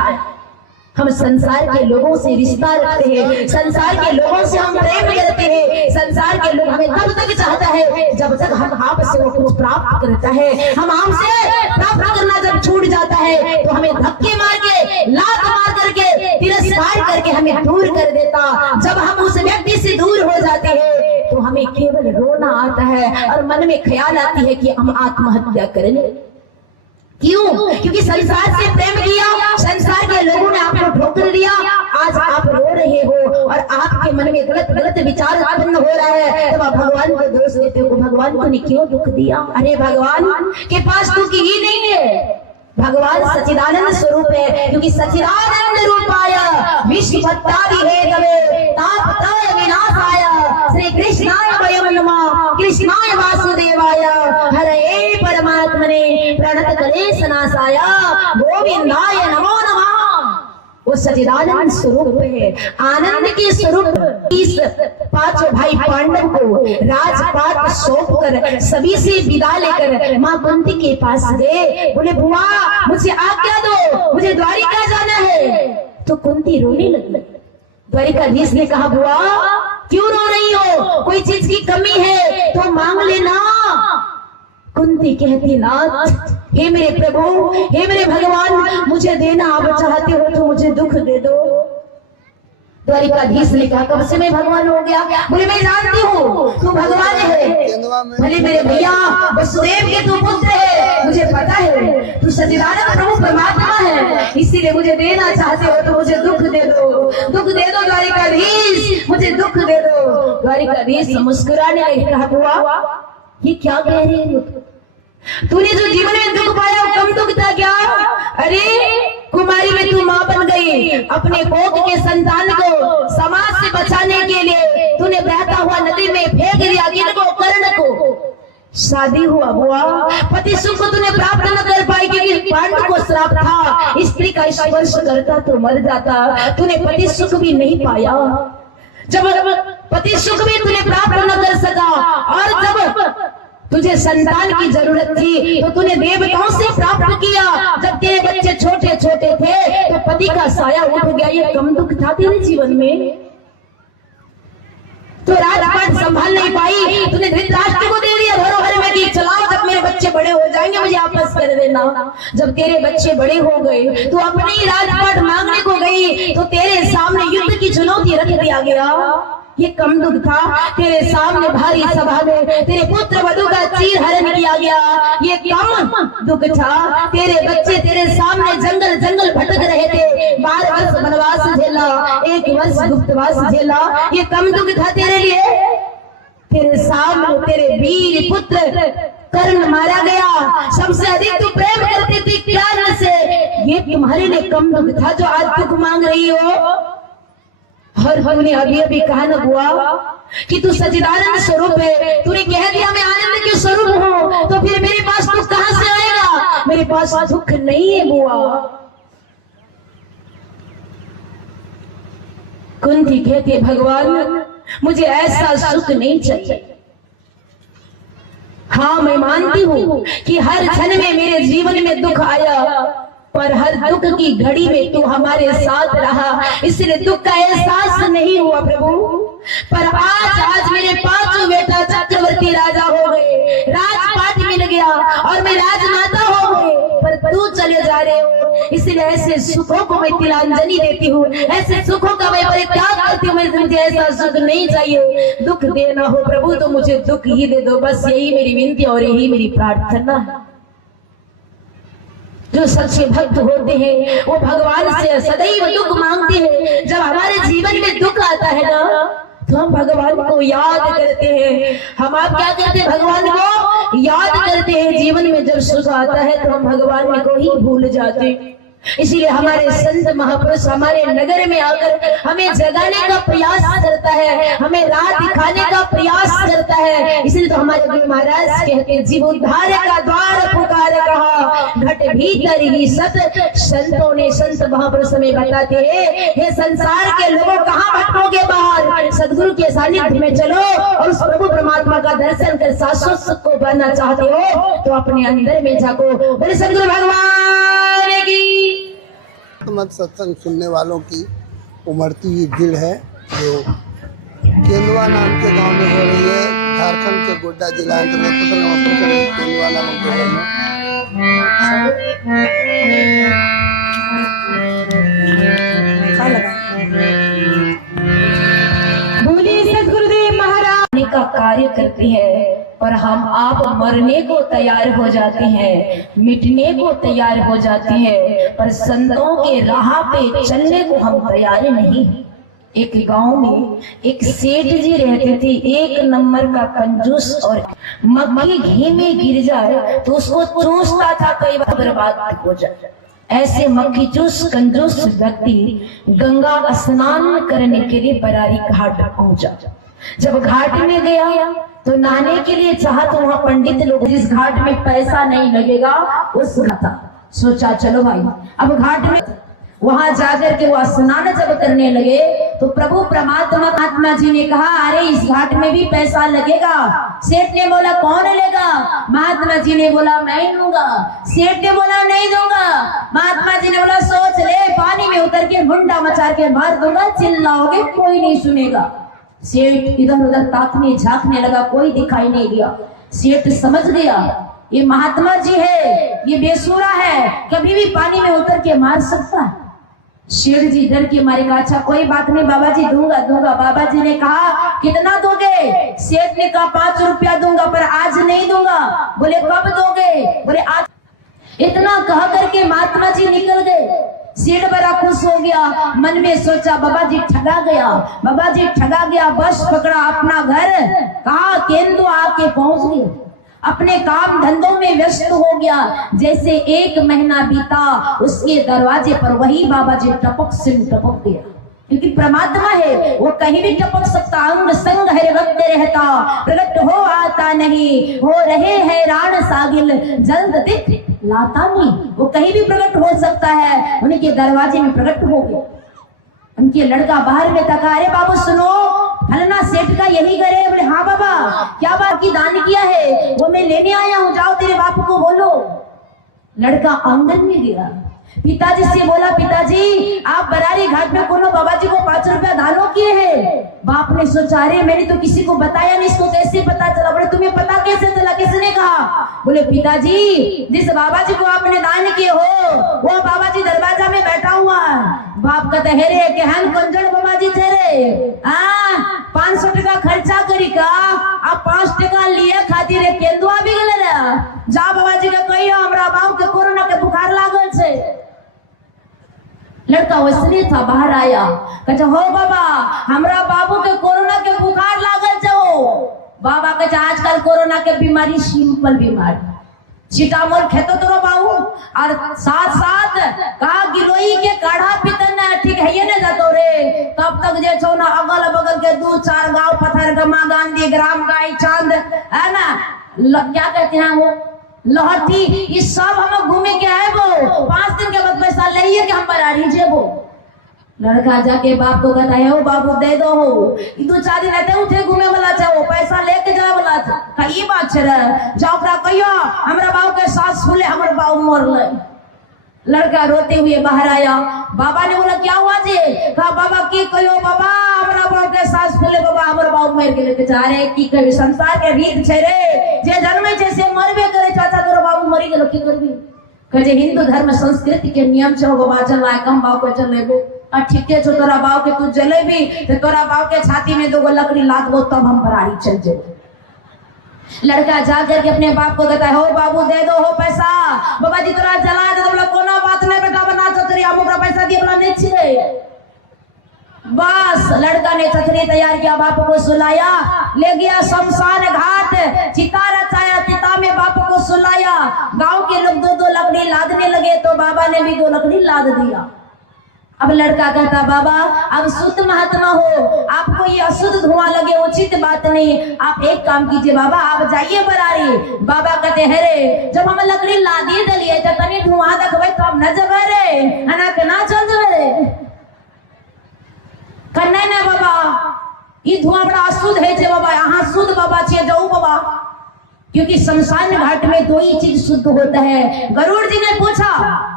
रहता है। हम संसार के लोगों से रिश्ता रखते हैं, संसार के लोगों से हम प्रेम करते हैं, संसार के लोग हमें तब तक चाहता है जब तक हम आप से वो कुछ प्राप्त करता है। हम आपसे प्राप्त करना जब छूट जाता है तो हमें धक्के मार के, लात मार करके, तिरस्कार करके हमें दूर कर देता। जब हम उस व्यक्ति से दूर हो जाते हैं तो हमें केवल रोना आता है और मन में ख्याल आती है कि हम आत्महत्या कर लें। क्यों? क्योंकि संसार से प्रेम किया, संसार के लोगों ने आपको ठोकर दिया, आज आप रो रहे हो और आपके मन में गलत गलत विचार उत्पन्न हो रहा है। तब आप भगवान को दोष देते हो, भगवान को क्यों दुख दिया? अरे भगवान के पास दुख ही नहीं है। भगवान सच्चिदानंद स्वरूप है, क्योंकि सच्चिदानंद रूपाय विश्वपत्तादि हेतवे तापत्रय विनाशाय श्री कृष्णाय वयं नमः कृष्णाय वासुदेवाय हरे परमात्मने प्रणत क्लेशनाशाय गोविंदाय नमो नमः। वो सच्चिदानंद स्वरूप है, आनंद के स्वरूप। इस पांचों भाई पांडव को राजपाट सौंप कर सभी से विदा लेकर माँ कुंती के पास गए। बोले बुआ मुझे आज्ञा दो, मुझे द्वारिका जाना है। तो कुंती रोने लगी। द्वारिकाधीश ने कहा बुआ क्यों रो रही हो? कोई चीज की कमी है तो मांग लेना। कुंती कहती नाथ, हे मेरे प्रभु, हे मेरे भगवान, मुझे देना आप चाहते हो तो मुझे दुख दे दो। द्वारिकाधीश ने कहा कब से मैं भगवान हो गया? बोले मैं जानती हूँ तू भगवान है, भले मेरे भैया वसुदेव के तू पुत्र है, मुझे पता है तू सच्चिदानंद प्रभु परमात्मा है, इसीलिए मुझे देना चाहते हो तो मुझे दुख दे दो, दुख दे दो द्वारिकाधीश, मुझे दुख दे दो। द्वारिकाधीश मुस्कुराने लगे, कहा बुआ ये क्या कह रही है? तूने जो जीवन में दुख पाया वो कम दुख था क्या? अरे कुमारी में तू माँ बन गई, अपने कोख के संतान को समाज से बचाने के लिए तूने बहता हुआ नदी में फेंक दिया, किनको? कर्ण को। शादी हुआ बुआ, पति सुख को तूने प्राप्त न कर पाई क्योंकि पांडव को श्राप था, स्त्री का स्पर्श करता तो मर जाता। तूने पति सुख भी नहीं पाया, जब पति सुख भी तूने प्राप्त न कर सका और जब तुझे संतान की जरूरत थी तो तूने देवताओं से प्राप्त किया। जब तेरे बच्चे छोटे छोटे थे तो पति का साया उठ गया, ये कम दुख था तेरे जीवन में? तो राजपाट संभाल नहीं पाई, तूने धृतराष्ट्र को दे दिया धरोहर में कि चलाओ जब मेरे बच्चे बड़े हो जाएंगे मुझे वापस कर देना। जब तेरे बच्चे बड़े हो गए तो अपने ही राजपाट मांगने को गई तो तेरे सामने युद्ध की चुनौती रख दिया गया, ये कम दुख था? तेरे सामने भारी सभा में तेरे पुत्र वधु का चीर हरण किया गया, ये कम दुख था? तेरे बच्चे तेरे सामने जंगल जंगल भटक रहे थे, 12 वर्ष वनवास झेला, 1 वर्ष गुप्तवास झेला, ये कम दुख था तेरे लिए? तेरे सामने तेरे वीर पुत्र कर्ण मारा गया, सबसे अधिक तू प्रेम करती थी कर्ण से, ये तुम्हारे लिए कम दुख था जो आज दुख मांग रही हो? और तूने अभी अभी कहा ना बुआ कि तू सच्चिदानंद स्वरूप है, तूने कह दिया मैं आनंद के स्वरूप हूँ, तो फिर मेरे पास दुख कहाँ से आएगा? मेरे पास दुख नहीं है बुआ। कुंती कहती है भगवान मुझे ऐसा सुख नहीं चाहिए। हाँ मैं मानती हूँ कि हर क्षण में मेरे जीवन में दुख आया, पर हर दुख की घड़ी में तू हमारे साथ रहा, इसलिए दुख का एहसास नहीं हुआ प्रभु। पर आज मेरे 5 बेटा चक्रवर्ती राजा हो गए, राजपाट मिल गया और मैं राजमाता हो गई, पर तू चले जा रहे हो, इसलिए ऐसे सुखों को मैं तिलांजलि देती हूँ, ऐसे सुखों का मैं परित्याग करती हूँ। मुझे ऐसा सुख नहीं चाहिए, दुख देना हो प्रभु तो मुझे दुख ही दे दो, बस यही मेरी विनती और यही मेरी प्रार्थना है। जो सच्चे भक्त होते हैं वो भगवान से सदैव दुख मांगते हैं। जब हमारे जीवन में दुख आता है ना तो हम भगवान को याद करते हैं। हम आप क्या करते हैं? भगवान को याद करते हैं। जीवन में जब सुख आता है तो हम भगवान को ही भूल जाते हैं। इसीलिए हमारे संत महापुरुष हमारे नगर में आकर हमें जगाने का प्रयास करता है, हमें राह दिखाने का प्रयास करता है। इसलिए तो हमारे गुरु महाराज कहते हैं जीव उद्धार का द्वार पुकार कहा, घट भीतर ही सत। संतों ने संत महापुरुष में बताते हैं हे संसार के लोगों कहाँ भटकोगे बाहर, सदगुरु के सानिध्य में चलो और उस प्रभु परमात्मा का दर्शन कर शाश्वत सुख को पाना चाहते हो तो अपने अंदर में झाको। बोले सदगुरु भगवान की मत सत्संग सुनने वालों की उमड़ती हुई भीड़ है जो केंदुआ नाम के गांव में हो रही है। झारखंड के गोड्डा जिला अंतर्गत केंदुआ नामक जगह में बोलिए सद्गुरुदेव महाराज का कार्य करते हैं, पर हम आप मरने को तैयार हो जाते हैं, मिटने को तैयार हो जाते हैं, पर संतों के राह पे चलने को हम तैयार नहीं। एक गांव में एक सेठ जी रहते थे, एक नंबर का कंजूस, और मक्खी घी में गिर जाए तो उसको चूसता था, कई बार बर्बाद हो जाए। ऐसे मक्खी चूस कंजूस व्यक्ति गंगा स्नान करने के लिए बरारी घाट पहुंचा। जब घाट में गया तो नहाने के लिए चाहा तो वहां पंडित लोग, जिस घाट में पैसा नहीं लगेगा उस घाटा सोचा चलो भाई अब घाट में, वहां जाकर के वो स्नान जब करने लगे तो प्रभु परमात्मा महात्मा जी ने कहा अरे इस घाट में भी पैसा लगेगा। सेठ ने बोला कौन लेगा? महात्मा जी ने बोला मैं लूंगा। सेठ ने बोला नहीं दूंगा। महात्मा जी ने बोला सोच ले, पानी में उतर के मुंडा मचा के मार दूंगा, चिल्लाओगे कोई नहीं सुनेगा। सेठ इधर उधर ताकने झांकने लगा, कोई दिखाई नहीं दिया। सेठ समझ गया ये महात्मा जी है, ये बेसुरा है, कभी भी पानी में उतर के मार सकता है। शेठ जी डर के मारे कहा अच्छा कोई बात नहीं बाबा जी दूंगा दूंगा। बाबा जी ने कहा कितना दोगे? सेठ ने कहा 5 रुपया दूंगा, पर आज नहीं दूंगा। बोले कब दोगे? बोले आज। इतना कह करके महात्मा जी निकल गए। सेठ बड़ा खुश हो गया, मन में सोचा बाबा जी ठगा गया, बाबा जी ठगा गया। बस पकड़ा अपना घर, कहा केंदुआ आके पहुंच गया, अपने काम धंधों में व्यस्त हो गया। जैसे 1 महीना बीता, उसके दरवाजे पर वही बाबा जी टपक से टपक गया, क्योंकि परमात्मा है वो कहीं भी टपक सकता। अंग संग हर वक्त रहता, प्रकट हो आता नहीं, हो रहे हैरान सागिल, जल्द दिख लाता नहीं। वो कहीं भी प्रकट हो सकता है। उनके दरवाजे में प्रकट हो गया। उनके लड़का बाहर में तका, अरे बाबू सुनो फलना सेठ का यही घर है। बोले हाँ बाबा क्या बात की दान किया है? वो मैं लेने आया हूँ, जाओ तेरे बापू को बोलो। लड़का आंगन में गया, पिताजी से बोला पिताजी आप बरारी घाट में कोनो बाबा जी को 5 रुपया दानो किए हैं। बाप ने सोचा अरे मैंने तो किसी को बताया नहीं, इसको कैसे पता चला? बोले तुम्हें पता कैसे चला, किसने कहा? बोले पिताजी जिस बाबा जी को आपने दान किए हो वो बाबा जी दरवाजा में बैठा हुआ है। बाप कहते है रे कि हम कंजर बाबा जी थे रे, 500 टका खर्चा करी का अब 5 टका लिए खातिर केंदुआ भी गले रे। जा बाबा जी के कहियो हमरा बाबू के कोरोना के बुखार लागल छे। लड़का वैसने था, बाहर आया, कहता हो बाबा हमरा बाबू के कोरोना के बुखार लागल छे। बाबा कहता आजकल कोरोना के बीमारी सिंपल बीमारी, सीटामोल खेतो तोरो बाबू, और साथ साथ कहा गिलोई के काढ़ा पीतन ठीक है ये न जातो रे। तब तक जे छो ना अगल बगल के 2-4 गांव पत्थर गमा गांधी ग्राम गाई चांद है ना, क्या कहते हैं वो लहठी, ये सब हम घूमे के आए। वो 5 दिन के बाद पैसा लाइए कि हम बरारी जेबो। लड़का जाके बाप को कहता है ओ बाबू दे दो हो, 2-4 दिन रहते उठे घूमे वाला छे, वो पैसा लेके जाए वाला छे। कई बात छे रे, जाओ ओकरा कहियो हमरा बाबू के सास फूले हमर बाबू मरले। लड़का रोते हुए बाहर आया। बाबा ने बोला क्या हुआ जी? कहा बाबा की कहियो बाबा हमरा बाबू के सास फूले, बाबा हमर बाबू मर गेले। बेचारे की कहियो संसार के रीत छे रे, जे जन्मे छे से मरबे करे। चाचा तोरा बाबू मरी गेलो की करबी? कहे हिंदू धर्म संस्कृति के नियम छे, बाबा जला कम बाबू के जलेबे। ठीक है तोरा बाव के तू जलेबी तो तोरा बाव के छाती में 2 लकड़ी लाद दो तब हम बरारी चल जाए। लड़का जाकर के अपने बाप को कहता है हो बाबू दे दो हो पैसा। बाबा जी तोरा जला दे तो बोला कोनो बात नहीं बेटा बना छतरी हम ओकरा पैसा दिए बोला नहीं छे। बस लड़का ने छतरी तैयार किया, बाप को सुलाया, ले गया शमशान घाट, चिता रचाया, चिता में बाप को सुलाया। गांव के लोग 2-2 लकड़ी लादने लगे तो बाबा ने भी 2 लकड़ी लाद दिया। अब लड़का कहता बाबा अब शुद्ध महात्मा हो, आपको ये अशुद्ध धुआं लगे उचित बात नहीं, आप एक काम कीजिए बाबा आप जाइए बरारी। बाबा कहते है रे जब हम लकड़ी लादी दलिए तो तनी धुआं देखबे तो हम न जबे रे, ना के ना चल जबे रे। कन्ने ने बाबा ये धुआं बड़ा अशुद्ध है जे बाबा, यहाँ शुद्ध बाबा छे जाऊ बाबा। क्योंकि शमशान घाट में दो ही चीज शुद्ध होता है। गरुड़ जी ने पूछा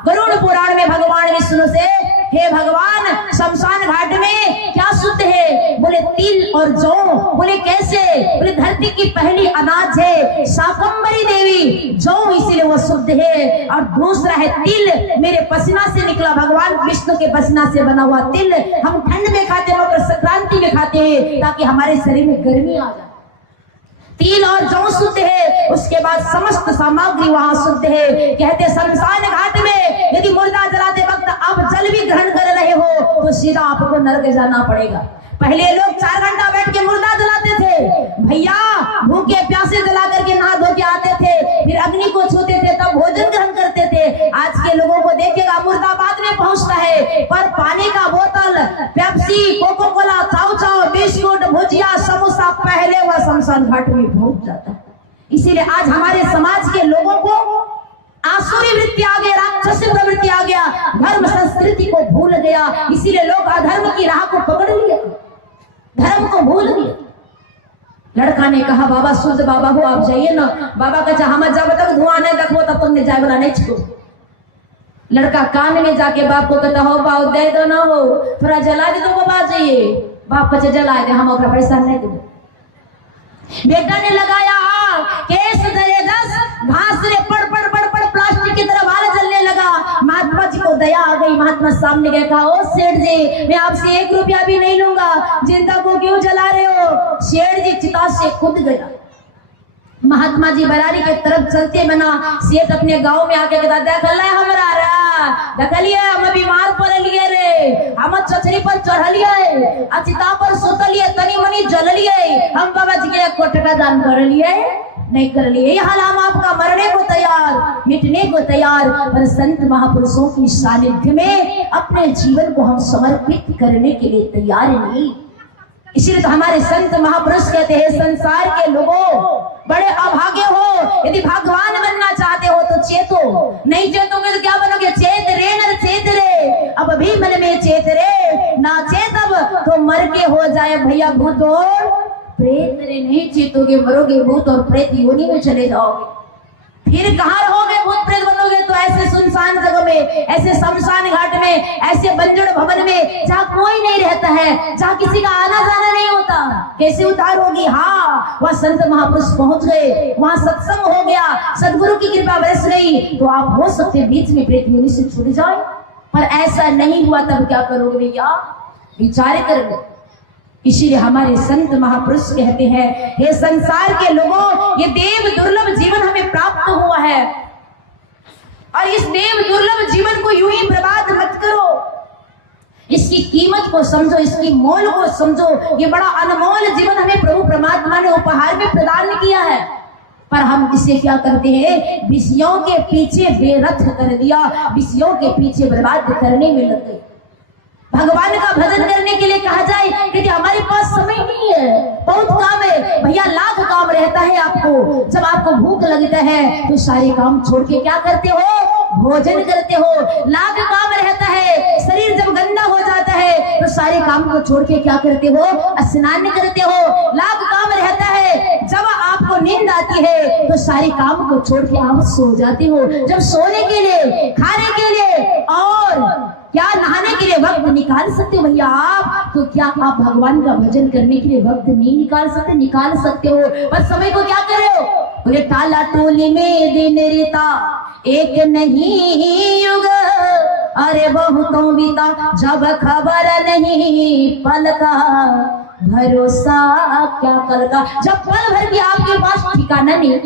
गरुड़ पुराण में भगवान विष्णु से, हे भगवान शमशान घाट में क्या शुद्ध है? बोले तिल और जौ। बोले कैसे? बोले धरती की पहली अनाज है शाकंभरी देवी, जौ इसीलिए वो शुद्ध है। और दूसरा है तिल, मेरे पसीना से निकला, भगवान विष्णु के पसीना से बना हुआ तिल हम ठंड में खाते हैं, मकर संक्रांति में खाते हैं ताकि हमारे शरीर में गर्मी आ जाए। तिल और जौ शुद्ध है, उसके बाद समस्त सामग्री वहां शुद्ध है। कहते शमशान घाट में यदि मुर्दा जलाते वक्त आप जल भी ग्रहण कर रहे हो तो सीधा आपको नरक जाना पड़ेगा। पहले लोग 4 घंटा बैठ के मुर्दा जलाते थे भैया, भूखे प्यासे जला करके नहा धो के आते थे, फिर अग्नि को छूते थे, तब भोजन ग्रहण करते थे। आज के लोगों को देखेगा मुर्दा बाद में पहुंचता है, पर पानी का बोतल, पेप्सी, कोको कोला, चाव चाव, बिस्कुट, भुजिया, समोसा पहले वह शमशान घाट में पहुंच जाता है। इसीलिए आज हमारे समाज के लोगों को आसुरी वृत्ति आ गया, राक्षसी प्रवृत्ति आ गया, धर्म संस्कृति को भूल गया। इसीलिए लोग अधर्म की राह को पकड़ लिया, धर्म को भूल गए। लड़का ने कहा बाबा शुद्ध बाबा हो आप जाइए ना। बाबा का चाह मत जाओ, तक धुआं नहीं देखो तब तक जाए वाला नहीं छोड़ो। लड़का कान में जाके बाप को कहता हो बाप दे दो ना हो, थोड़ा जला दे दो बाबा जाइए। बाप का जला दे, हम अपना पैसा नहीं दे। बेटा ने लगाया केस दरे 10 घास रे पड़ पड़ पड़ पड़ प्लास्टिक की तरह बाल जलने लगा। महात्मा जी को दया आ गई, महात्मा सामने गए, कहा ओ सेठ जी मैं आपसे 1 रुपया भी नहीं लूंगा, जिंदा को क्यों जला रहे हो? सेठ जी चिता से कूद गया। महात्मा जी बरारी के तरफ चलते बना, सेठ अपने गांव में आके कहता देख ले हमरा रा देखलिए हम बीमार पड़लिए रे, हम चचरी पर चढ़लिए, चिता पर सोतलिए, तनी मनी जललिए, हम बाबा जी के 1 टका दान करलिए नहीं कर लिए। यह हाल हम आपका मरने को तैयार, मिटने को तैयार, पर संत महापुरुषों की सानिध्य में अपने जीवन को हम समर्पित करने के लिए तैयार नहीं। इसीलिए तो हमारे संत महापुरुष कहते हैं संसार के लोगों बड़े अभागे हो, यदि भगवान बनना चाहते हो तो चेतो, नहीं चेतोगे तो क्या बनोगे? चेत रे नर चेत रे, अब भी मन में चेत रे, ना चेतब तो मर के हो जाए भैया भूत और प्रेत रे। नहीं चेतोगे मरोगे, भूत और प्रेत योनि में चले जाओगे, फिर कहाँ रहोगे? भूत प्रेत बनोगे तो ऐसे सुनसान जगह में, ऐसे शमशान घाट में, ऐसे बंजर भवन में जहाँ कोई नहीं रहता है, जहाँ किसी का आना जाना नहीं होता, कैसे उद्धार होगी? हाँ वह संत महापुरुष पहुंच गए, वहां सत्संग हो गया, सदगुरु की कृपा बरस गई, तो आप हो सकते बीच में प्रेत योनि से छूट जाए। पर ऐसा नहीं हुआ तब क्या करोगे भैया? विचार करोगे। इसीलिए हमारे संत महापुरुष कहते हैं हे संसार के लोगों, ये देव दुर्लभ जीवन हमें प्राप्त हुआ है और इस देव दुर्लभ जीवन को यूं ही बर्बाद मत करो। इसकी कीमत को समझो, इसकी मोल को समझो। ये बड़ा अनमोल जीवन हमें प्रभु परमात्मा ने उपहार में प्रदान किया है, पर हम इसे क्या करते हैं? विषयों के पीछे बेरथ कर दिया, विषयों के पीछे बर्बाद करने में लग गए। भगवान का भजन करने के लिए कहा जाए कि हमारे पास समय नहीं है, बहुत काम है भैया, लाख काम रहता है आपको। जब आपको भूख लगता है तो सारे काम छोड़ के क्या करते हो? भोजन करते हो। लाख काम रहता है, शरीर जब गंदा हो जाता है तो सारे काम को छोड़ के क्या करते हो? स्नान करते हो। लाख काम रहता है, जब आपको नींद आती है तो सारे काम को छोड़ के आप सो जाते हो। जब सोने के लिए, खाने के लिए और क्या नहाने के लिए वक्त निकाल सकते हो भैया आप, तो क्या आप भगवान का भजन करने के लिए वक्त नहीं निकाल सकते? निकाल सकते हो, पर समय को क्या कर रहे हो? बोले ताला टोली में दिन रीता एक नहीं युग, अरे बहुतों बीता जब खबर नहीं पल का, भरोसा क्या कल का। जब पल भर भी आपके पास ठिकाना नहीं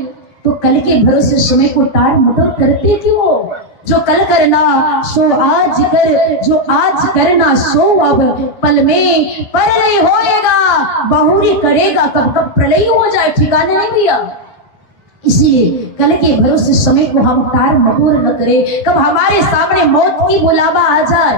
तो कल के भरोसे समय को टाल मटोल करते क्यों? जो कल करना सो आज कर, जो आज करना सो अब, पल में प्रलय होएगा, बहुरी करेगा कब कब प्रलय हो जाए ठिकाने नहीं भैया। इसीलिए कल के भरोसे समय को हम टाल मटोल न करें। कब हमारे सामने मौत की बुलावा आ जाए,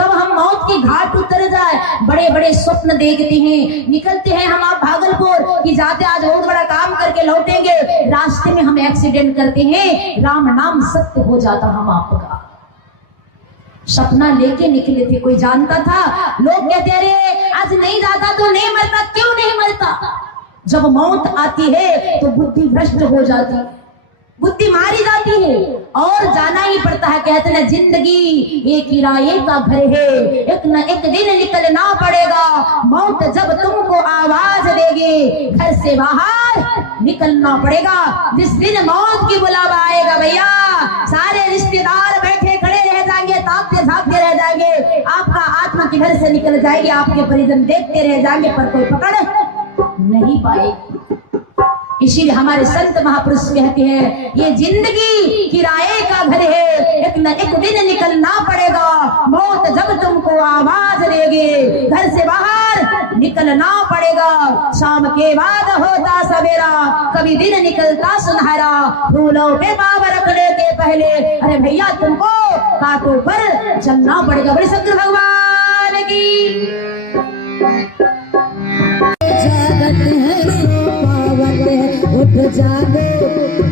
कब हम मौत के घाट उतर जाए, बड़े बड़े स्वप्न देखते हैं, निकलते हैं हम आप भागलपुर कि जाते आज बहुत बड़ा काम करके लौटेंगे, रास्ते में हम एक्सीडेंट करते हैं, राम नाम सत्य हो जाता हम आपका। सपना लेके निकले थे, कोई जानता था? लोग कहते अरे आज नहीं जाता तो नहीं मरता, क्यों नहीं मरता? जब मौत आती है तो बुद्धि भ्रष्ट हो जाती है, बुद्धि मारी जाती है और जाना ही पड़ता है। कहते ना जिंदगी ये किराए का घर है, एक न एक दिन निकलना पड़ेगा। मौत जब तुमको आवाज देगी घर से बाहर निकलना पड़ेगा। जिस दिन मौत की बुलावा आएगा भैया, सारे रिश्तेदार बैठे खड़े रह जाएंगे, ताकते झाँकते रह जाएंगे, आपका आत्मा किधर से निकल जाएगी, आपके परिजन देखते रह जाएंगे पर कोई पकड़ नहीं पाएगी। इसीलिए हमारे संत महापुरुष कहते हैं ये जिंदगी किराए का घर है, एक न एक दिन निकलना पड़ेगा। मौत जब तुमको आवाज देगी घर से बाहर निकलना पड़ेगा। शाम के बाद होता सवेरा, कभी दिन निकलता सुनहरा, फूलों पे पाव रखने के पहले अरे भैया तुमको कांटों पर चलना पड़ेगा। बड़े शंकर भगवान की जागत है सो पावत है, उठ जागो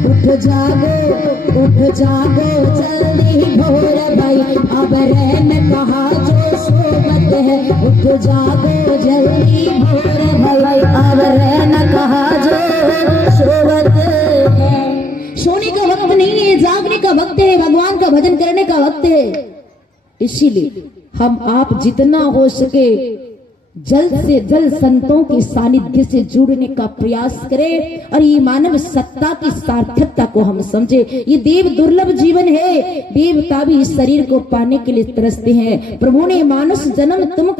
उठ जागो उठ जागो जल्दी भोर भाई, अब रहन कहा जो सोबत है, उठ जागो जल्दी भोर भाई, अब रहन कहा जो सोबत है। सोने का वक्त नहीं है, जागने का वक्त है, भगवान का भजन करने का वक्त है। इसीलिए हम आप जितना हो सके जल्द से जल्द संतों के सानिध्य से जुड़ने का प्रयास करें और ये मानव सत्ता की सार्थकता को हम समझे। ये देव दुर्लभ जीवन है, देवता भी इस शरीर को पाने के लिए तरसते हैं। प्रभु ने मानुष जन्म तुमको